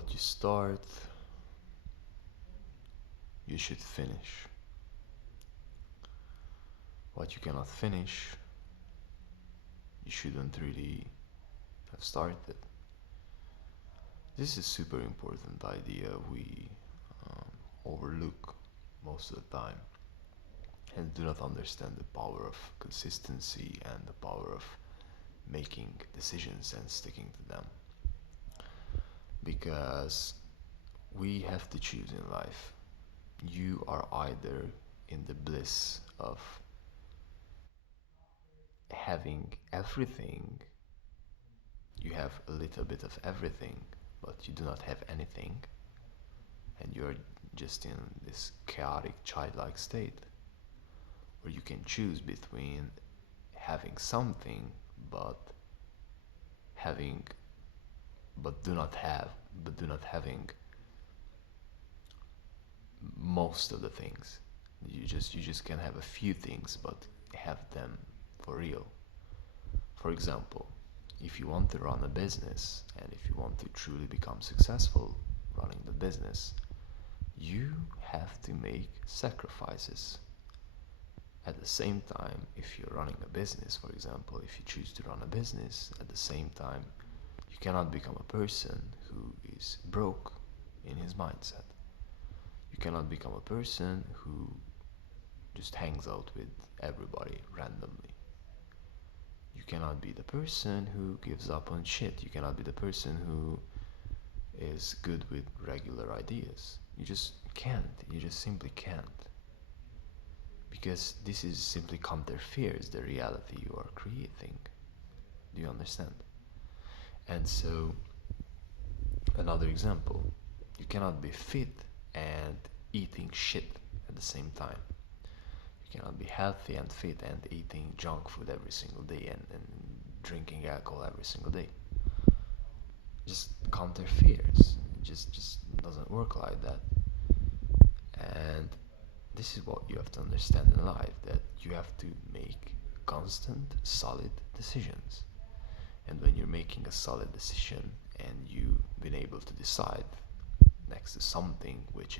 What you start, you should finish. What you cannot finish, you shouldn't really have started. This is a super important idea we overlook most of the time and do not understand the power of consistency and the power of making decisions and sticking to them. Because we have to choose in life. You are either in the bliss of having everything, you have a little bit of everything, but you do not have anything, and you're just in this chaotic childlike state, or you can choose between having something but having but do not have but do not having most of the things. You just can have a few things but have them for real. For example, if you want to run a business and if you want to truly become successful running the business, you have to make sacrifices. At the same time, if you're running a business, for example, if you choose to run a business, at the same time, you cannot become a person who is broke in his mindset. You cannot become a person who just hangs out with everybody randomly. You cannot be the person who gives up on shit. You cannot be the person who is good with regular ideas. You just can't. You just simply can't. Because this is simply counterferes the reality you are creating. Do you understand? And so, another example, you cannot be fit and eating shit at the same time. You cannot be healthy and fit and eating junk food every single day and drinking alcohol every single day. Just counterferes. It just doesn't work like that. And this is what you have to understand in life, that you have to make constant, solid decisions. And when you're making a solid decision and you've been able to decide next to something which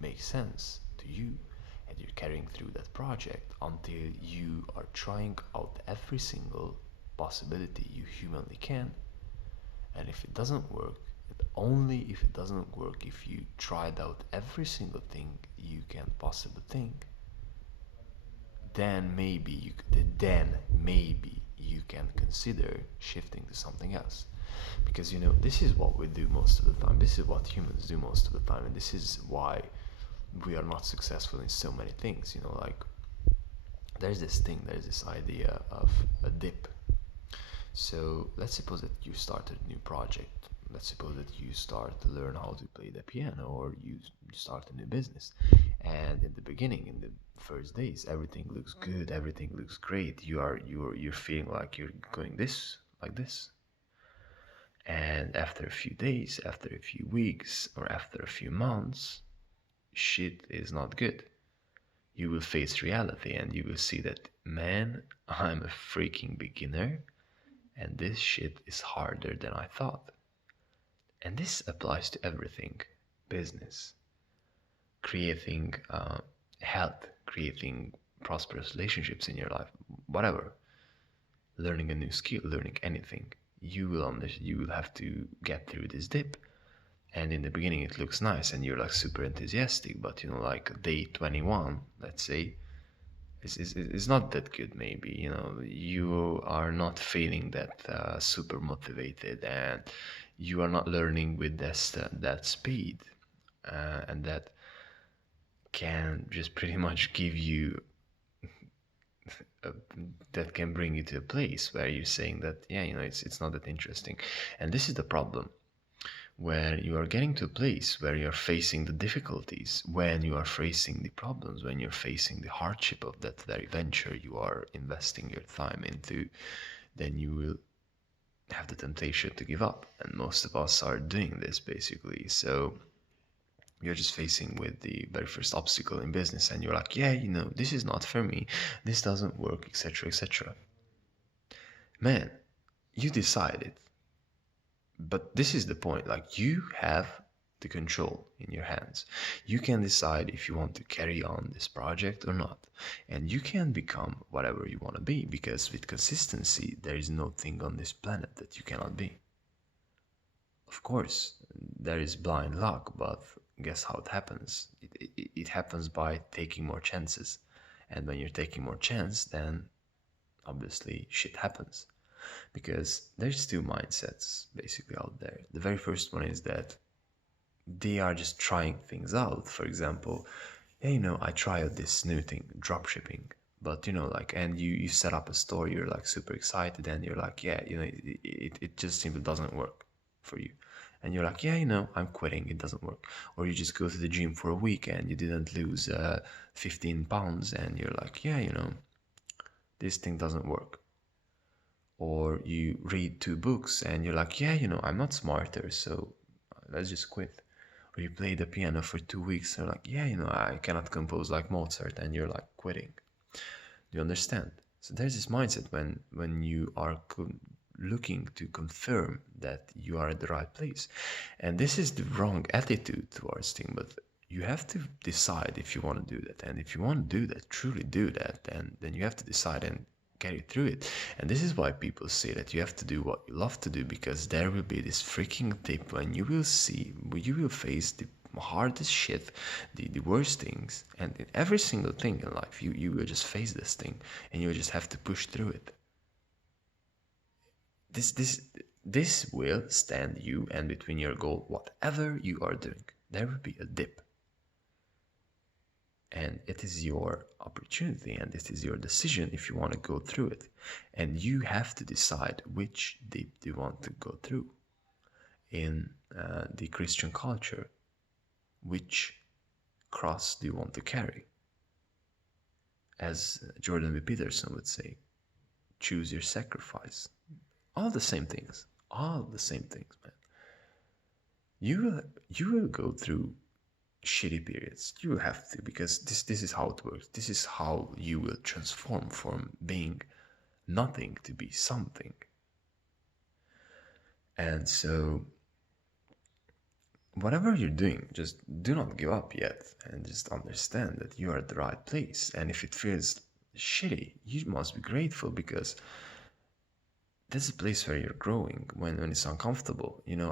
makes sense to you, and you're carrying through that project until you are trying out every single possibility you humanly can, and if it doesn't work, only if it doesn't work, if you tried out every single thing you can possibly think, then maybe you can consider shifting to something else. Because this is what we do most of the time. This is what humans do most of the time, and this is why we are not successful in so many things. Like there's this idea of a dip. So let's suppose that you started a new project. Let's suppose that you start to learn how to play the piano, or you start a new business. And in the beginning, in the first days, everything looks good, everything looks great. You're feeling like you're going this like this. And after a few days, after a few weeks, or after a few months, shit is not good. You will face reality and you will see that, man, I'm a freaking beginner and this shit is harder than I thought. And this applies to everything: business, creating health, creating prosperous relationships in your life, whatever, learning a new skill, learning anything. You will have to get through this dip. And in the beginning it looks nice and you're like super enthusiastic, but like day 21, let's say, is not that good. Maybe you are not feeling that super motivated, and you are not learning with that speed, and that can just pretty much give you that can bring you to a place where you're saying that, yeah, it's not that interesting. And this is the problem, where you are getting to a place where you're facing the difficulties, when you are facing the problems, when you're facing the hardship of that very venture you are investing your time into, then you will have the temptation to give up. And most of us are doing this basically. So you're just facing with the very first obstacle in business and you're like, yeah, this is not for me, this doesn't work, etc., etc. Man, you decided. But this is the point, like you have the control in your hands. You can decide if you want to carry on this project or not. And you can become whatever you want to be, because with consistency, there is no thing on this planet that you cannot be. Of course, there is blind luck, but guess how it happens? It happens by taking more chances. And when you're taking more chance, then obviously shit happens. Because there's two mindsets basically out there. The very first one is that they are just trying things out. For example, yeah, I try out this new thing, drop shipping. But like, and you set up a store, you're like super excited, and you're like, yeah, it just simply doesn't work for you. And you're like, yeah, I'm quitting, it doesn't work. Or you just go to the gym for a week and you didn't lose 15 pounds, and you're like, yeah, this thing doesn't work. Or you read two books and you're like, yeah, I'm not smarter, so let's just quit. Or you play the piano for 2 weeks and you're like, yeah, I cannot compose like Mozart, and you're like quitting. Do you understand? So there's this mindset when you are looking to confirm that you are at the right place. And this is the wrong attitude towards things, but you have to decide if you want to do that. And if you want to do that, truly do that, then you have to decide and carry through it. And this is why people say that you have to do what you love to do, because there will be this freaking tip when you will face the hardest shit, the worst things, and in every single thing in life you will just face this thing, and you will just have to push through it. This will stand you and between your goal, whatever you are doing. There will be a dip, and it is your opportunity and it is your decision if you want to go through it. And you have to decide which dip do you want to go through. In the Christian culture, which cross do you want to carry? As Jordan B. Peterson would say, choose your sacrifice. All the same things, man. You will go through shitty periods. You have to, because this is how it works. This is how you will transform from being nothing to be something. And so whatever you're doing, just do not give up yet, and just understand that you are at the right place. And if it feels shitty, you must be grateful, because that's a place where you're growing. When it's uncomfortable,